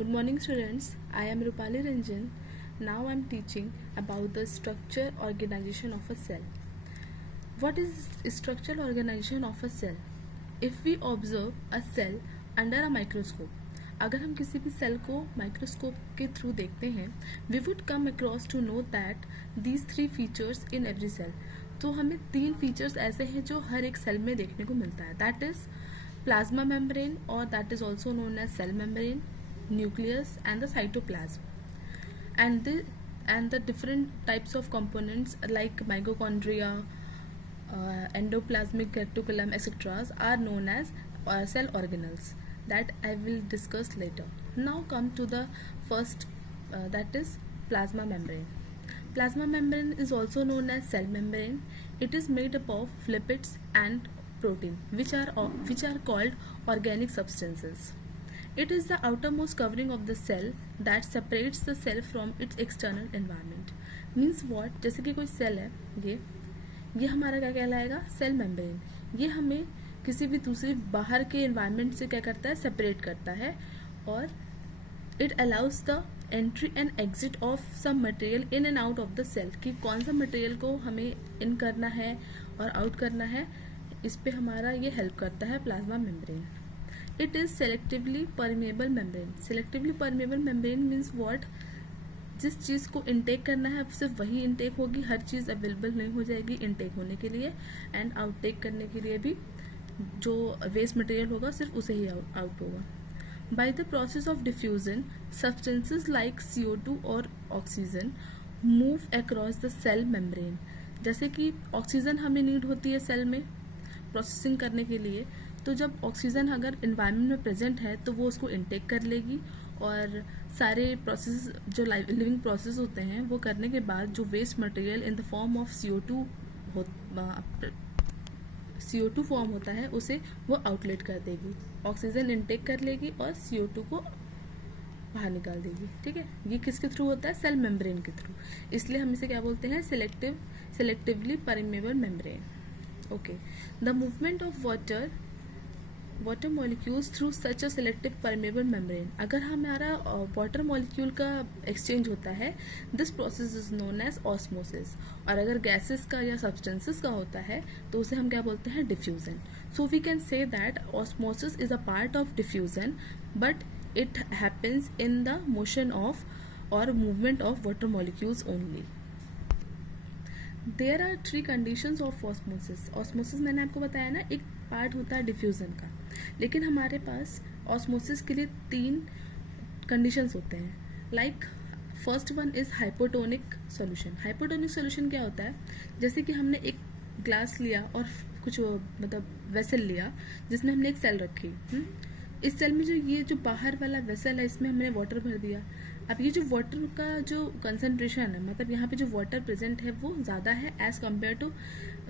Good morning students, I am Rupali Ranjan. Now I am teaching about the structure organization of a cell. What is structural organization of a cell? If we observe a cell under a microscope, अगर हम किसी भी cell को microscope के through देखते हैं, we would come across to know that these 3 features in every cell. तो हमें 3 फीचर्स ऐसे हैं जो हर एक सेल में देखने को मिलता है. दैट इज प्लाज्मा मेम्ब्रेन और that is also known as cell membrane, nucleus and the cytoplasm, and the different types of components like mitochondria, endoplasmic reticulum, etc. are known as cell organelles that I will discuss later. Now come to the first, that is plasma membrane. Plasma membrane is also known as cell membrane. It is made up of lipids and protein which are called organic substances. It is the outermost covering of the cell that separates the cell from its external environment. Means what? जैसे कि कोई cell है, ये हमारा क्या कहलाएगा? Cell membrane. ये हमें किसी भी दूसरे बाहर के एनवायरनमेंट से क्या करता है? सेपरेट करता है. और it allows the entry and exit of some material in and out of the cell. कि कौन सा मटेरियल को हमें इन करना है और आउट करना है, इस पे हमारा ये हेल्प करता है plasma membrane. It is selectively permeable membrane. Selectively permeable membrane means what? जिस चीज़ को इनटेक करना है सिर्फ वही इनटेक होगी, हर चीज़ अवेलेबल नहीं हो जाएगी इनटेक होने के लिए, एंड आउटटेक करने के लिए भी जो वेस्ट मटेरियल होगा सिर्फ उसे ही आउट होगा. By the process of diffusion substances like CO2 और oxygen move across the cell membrane. जैसे कि ऑक्सीजन हमें नीड होती है सेल में प्रोसेसिंग करने के लिए, तो जब ऑक्सीजन अगर इन्वायरमेंट में प्रेजेंट है तो वो उसको इनटेक कर लेगी, और सारे प्रोसेस जो लिविंग प्रोसेस होते हैं वो करने के बाद जो waste material in the form of CO2 form होता है उसे वो आउटलेट कर देगी. ऑक्सीजन इनटेक कर लेगी और CO2 को बाहर निकाल देगी. ठीक है, ये किसके थ्रू होता है? सेल मेम्ब्रेन के थ्रू. इसलिए हम इसे क्या बोलते हैं? Selectively permeable membrane. Okay, the movement of water molecules through such a selective permeable membrane. अगर हमारा वाटर मॉलिक्यूल का एक्सचेंज होता है, this process is known as osmosis. और अगर गैसेस का या सब्सटेंसेस का होता है तो उसे हम क्या बोलते हैं? Diffusion. So we can say that osmosis is a part of diffusion, but it happens in the motion of और movement of water molecules only. There are 3 conditions of osmosis. Osmosis मैंने आपको बताया ना, एक पार्ट होता है diffusion का, लेकिन हमारे पास ऑस्मोसिस के लिए 3 कंडीशंस होते हैं. Like first one is hypotonic solution. Hypotonic solution क्या होता है? जैसे कि हमने एक ग्लास लिया और कुछ वेसल लिया जिसमें हमने एक सेल रखी. इस सेल में जो बाहर वाला वेसल है इसमें हमने वाटर भर दिया. अब ये जो वाटर का जो कंसंट्रेशन है, मतलब यहाँ पे जो वाटर प्रेजेंट है वो ज़्यादा है एज कम्पेयर टू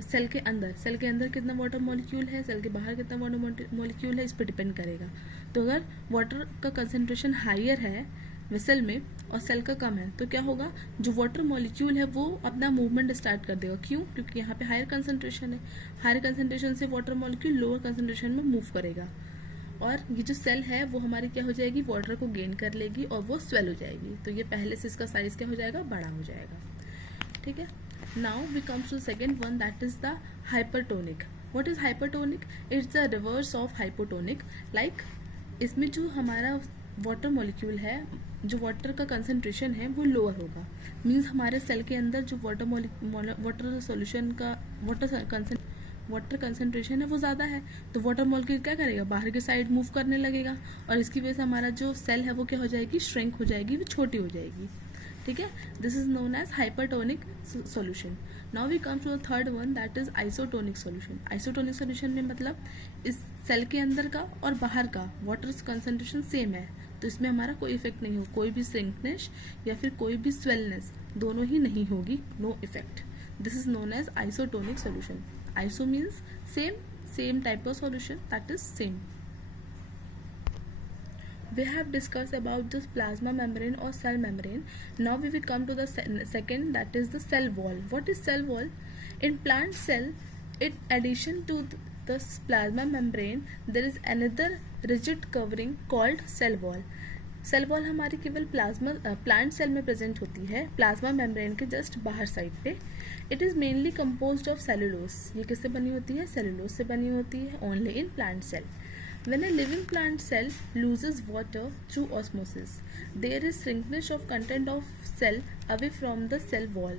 सेल के अंदर. सेल के अंदर कितना वाटर मॉलिक्यूल है, सेल के बाहर कितना वाटर मॉलिक्यूल है, इस पर डिपेंड करेगा. तो अगर वाटर का कंसंट्रेशन हायर है वेसल में और सेल का कम है तो क्या होगा? जो वाटर मॉलिक्यूल है वो अपना मूवमेंट स्टार्ट कर देगा. क्यों? क्योंकि यहाँ पे हायर कंसंट्रेशन है. हायर कंसंट्रेशन से वाटर मॉलिक्यूल लोअर कंसंट्रेशन में मूव करेगा, और ये जो सेल है वो हमारी क्या हो जाएगी? वाटर को गेन कर लेगी और वो स्वेल हो जाएगी. तो ये पहले से इसका साइज क्या हो जाएगा? बड़ा हो जाएगा. ठीक है, now we comes to second one, that is the hypertonic. What is hypertonic? It's the reverse of hypotonic. Like इसमें जो हमारा वाटर मॉलिक्यूल है, जो वाटर का कंसंट्रेशन है वो लोअर होगा. मीन्स हमारे सेल के अंदर जो वाटर सोल्यूशन का वाटर कंसंट्रेशन है वो ज़्यादा है, तो वाटर मॉलिक्यूल क्या करेगा? बाहर की साइड मूव करने लगेगा, और इसकी वजह से हमारा जो सेल है वो क्या हो जाएगी? श्रिंक हो जाएगी, वो छोटी हो जाएगी. ठीक है, this is known as hypertonic solution. Now we come to the third one, that is isotonic solution. Isotonic solution में मतलब इस सेल के अंदर का और बाहर का वाटर कंसंट्रेशन सेम है, तो इसमें हमारा कोई इफेक्ट नहीं हो, कोई भी श्रिंकनेस या फिर कोई भी स्वेलनेस दोनों ही नहीं होगी, no effect. This is known as isotonic solution. Iso means same type of solution, that is same. We have discussed about this plasma membrane or cell membrane. Now we will come to the second, that is the cell wall. What is cell wall? In plant cell, in addition to the plasma membrane, there is another rigid covering called cell wall. Cell wall हमारी केवल plasma plant cell में present होती है, plasma membrane के just बाहर side पे. It is mainly composed of cellulose. ये किससे बनी होती है? सेलुलोज से बनी होती है. Only in plant cell. When a living plant cell loses water through osmosis, there is shrinkage of content of cell away from the cell wall.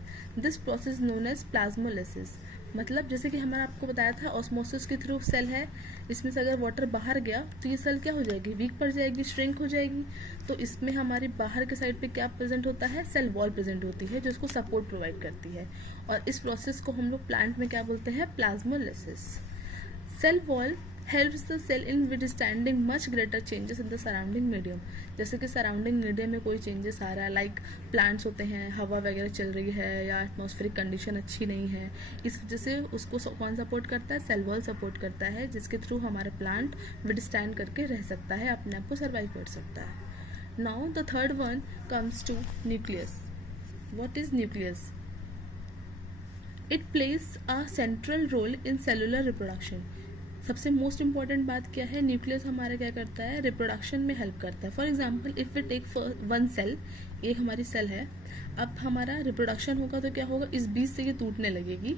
This process is known as plasmolysis. मतलब जैसे कि हमने आपको बताया था osmosis के through cell है, इसमें से अगर वाटर बाहर गया तो ये सेल क्या हो जाएगी? वीक पड़ जाएगी, श्रिंक हो जाएगी. तो इसमें हमारी बाहर के साइड पे क्या प्रेजेंट होता है? सेल वॉल प्रेजेंट होती है जो इसको सपोर्ट प्रोवाइड करती है. और इस प्रोसेस को हम लोग प्लांट में क्या बोलते हैं? Plasmolysis. Cell wall helps the cell in withstanding much greater changes in the surrounding medium. जैसे कि सराउंडिंग मीडियम में कोई चेंजेस आ रहा है, लाइक प्लांट्स होते हैं, हवा वगैरह चल रही है या एटमॉस्फेरिक कंडीशन अच्छी नहीं है, इस वजह से उसको कौन सपोर्ट करता है? सेल वॉल सपोर्ट करता है, जिसके थ्रू हमारा प्लांट विथस्टैंड करके रह सकता है, अपने आप को सर्वाइव कर सकता है. Now the third one comes to nucleus. What is nucleus? It plays a central role in cellular reproduction. सबसे मोस्ट इंपॉर्टेंट बात क्या है? न्यूक्लियस हमारा क्या करता है? रिप्रोडक्शन में हेल्प करता है. For example if we take one cell, एक हमारी सेल है, अब हमारा रिप्रोडक्शन होगा तो क्या होगा? इस बीच से ये टूटने लगेगी,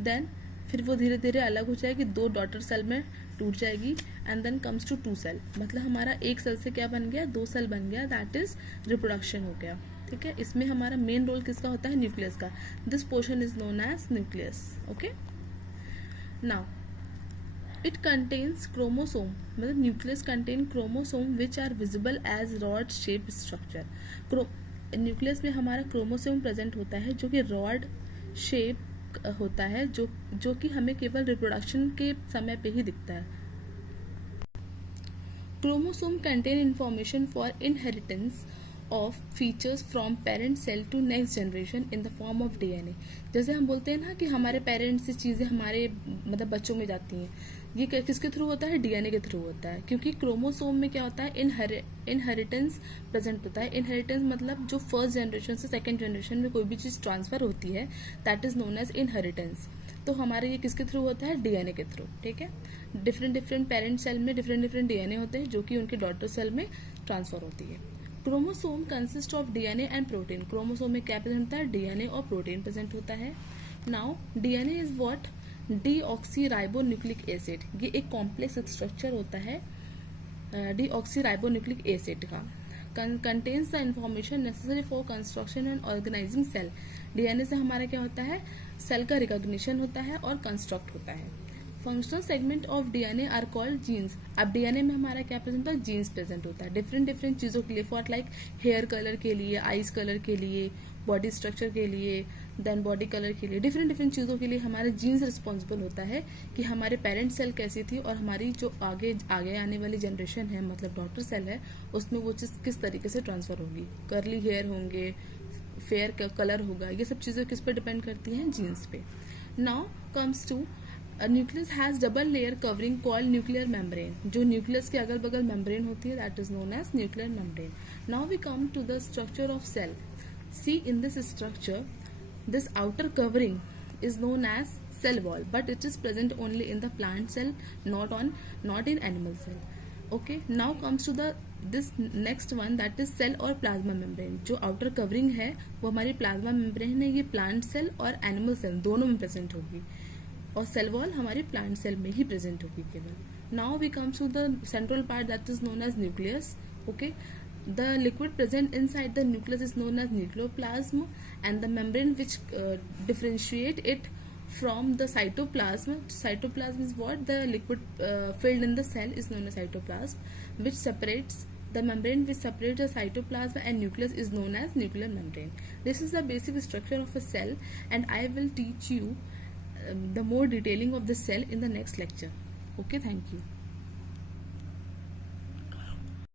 देन फिर वो धीरे धीरे अलग हो जाएगी, 2 डॉटर सेल में टूट जाएगी, and then comes to 2 cell. मतलब हमारा एक सेल से क्या बन गया? 2 सेल बन गया. दैट इज रिप्रोडक्शन हो गया. ठीक है, इसमें हमारा मेन रोल किसका होता है? न्यूक्लियस का. This portion is known as nucleus. Okay, now it contains chromosome. मतलब nucleus contain chromosome which are visible as rod shape structure. Nucleus में हमारा क्रोमोसोम प्रेजेंट होता है जो कि रॉड शेप होता है, जो कि हमें केवल रिप्रोडक्शन के समय पे ही दिखता है. Chromosome contain information for inheritance of features from parent cell to next generation in the form of DNA. जैसे हम बोलते हैं ना कि हमारे पेरेंट्स से चीज़ें हमारे मतलब बच्चों में जाती हैं, ये किसके थ्रू होता है? डीएनए के थ्रू होता है, क्योंकि क्रोमोसोम में क्या होता है? इनहेरिटेंस प्रेजेंट होता है. इनहेरिटेंस मतलब जो फर्स्ट जनरेशन से सेकेंड जनरेशन में कोई भी चीज़ ट्रांसफर होती है, that is known as inheritance. तो हमारे ये किसके थ्रू होता है? डीएनए के थ्रू. ठीक है, डिफरेंट पेरेंट सेल में डिफरेंट डीएनए होते हैं जो कि उनके डॉटर सेल में ट्रांसफर होती है. Chromosome consist of DNA and protein. Chromosome में क्या प्रेजेंट होता है? डीएनए और प्रोटीन प्रेजेंट होता है. Now DNA is what? Deoxyribonucleic acid. ये एक कॉम्प्लेक्स स्ट्रक्चर होता है डीऑक्सीराइबोन्यूक्लिक एसिड का. Contains the information necessary for construction and organizing cell. DNA से हमारा क्या होता है? सेल का रिकॉग्निशन होता है और कंस्ट्रक्ट होता है. Functional segment of DNA are called genes. अब डीएनए में हमारा क्या प्रेजेंट होता है? जीन्स प्रेजेंट होता है डिफरेंट चीज़ों के लिए, फॉर लाइक हेयर कलर के लिए, आईज कलर के लिए, बॉडी स्ट्रक्चर के लिए, देन बॉडी कलर के लिए, डिफरेंट चीज़ों के लिए हमारे जीन्स रिस्पॉन्सिबल होता है कि हमारे पेरेंट सेल कैसी थी और हमारी जो आगे आने वाली जनरेशन है, मतलब डॉटर सेल है, उसमें वो चीज़ किस तरीके से ट्रांसफर होगी. कर्ली हेयर होंगे, फेयर कलर होगा, ये सब चीज़ें किस पे डिपेंड करती हैं? जीन्स पे. Now comes to nucleus has double layer covering called nuclear membrane. जो न्यूक्लियस के अगल बगल मेम्ब्रेन होती है, that is known as nuclear membrane. Now we come to the structure of cell. See in this structure, this outer covering is known as cell wall, but it is present only in the plant cell, not in animal cell. Okay, now comes to this next one, that is cell और plasma membrane. जो outer covering है वो हमारी plasma membrane है, ये plant cell और animal cell दोनों में present होगी, और cell wall हमारी plant cell में ही present होगी केवल. Now we come to the central part, that is known as nucleus. Okay, the liquid present inside the nucleus is known as nucleoplasm, and the membrane which differentiate it from the cytoplasm. Cytoplasm is what? The liquid filled in the cell is known as cytoplasm, which separates the membrane which separates the cytoplasm and nucleus is known as nuclear membrane. This is the basic structure of a cell, and I will teach you the more detailing of the cell in the next lecture. Okay, thank you.